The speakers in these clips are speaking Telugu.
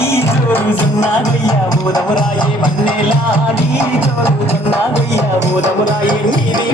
నీ చోరు సున్నా గొయ్య బోధమురాయే మన్నెలా నీ చోరు సున్నా గొయ్య బోధమురాయే నీది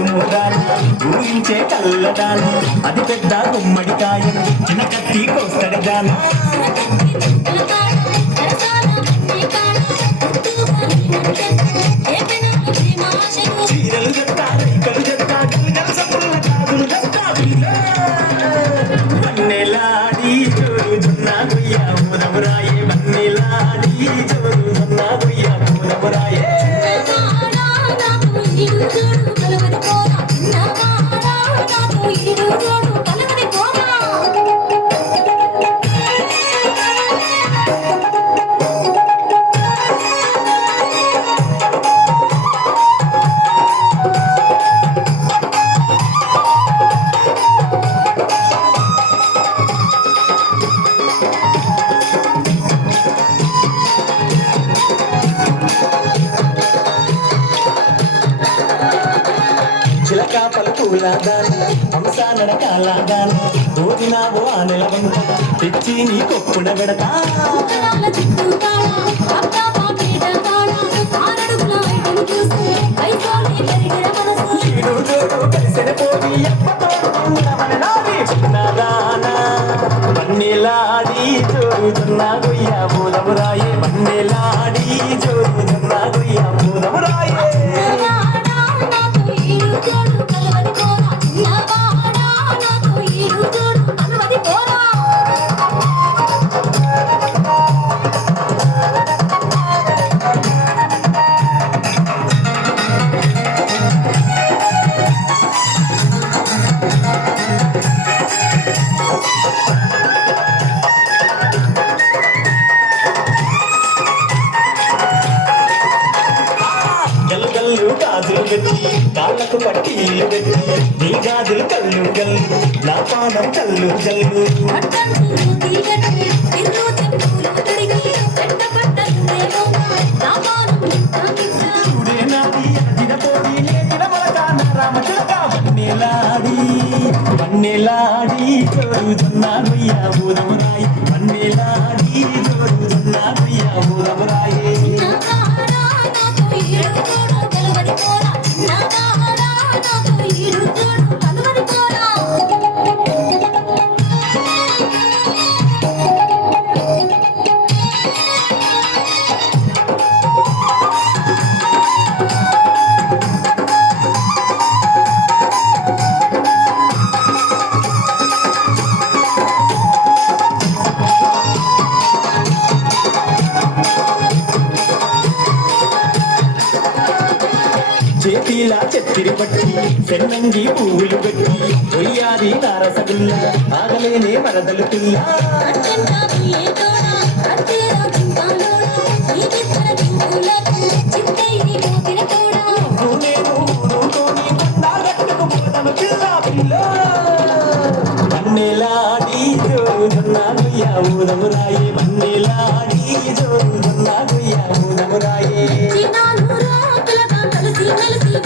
ఉయ్యాల ఊహించే కళ్ళదాను అది పెద్ద గుమ్మడికాయ చిన్న కత్తి కోస్తడిగాను చిలక పలుకులాగాను హంస నడకాలాగాను ఓడినావో ఆ నెలవంక తెచ్చి నీ కొప్పున పెడతా. వన్నెలాడి జోరుతున్నా గుయ్యా బోధమురాయే వన్నెలాడి జోరుతున్నా గుయ్యా బోధమురాయే గాజులు పెట్టి కాళ్ళకు పట్టీలు పెట్టి నీ గాజులు కళ్ళు గల్లు నా పానం కళ్ళు జల్లు వన్నెలాడి చేతిలా చెత్తిరి పట్టి చెన్నంగి పువ్వులు పెట్టి కొయ్యాది నారసగుల్ల ఆగలేనే మరదలు పిల్ల. మన్నెలాడి ఊదము రాయే మన్నెలాడి జోరు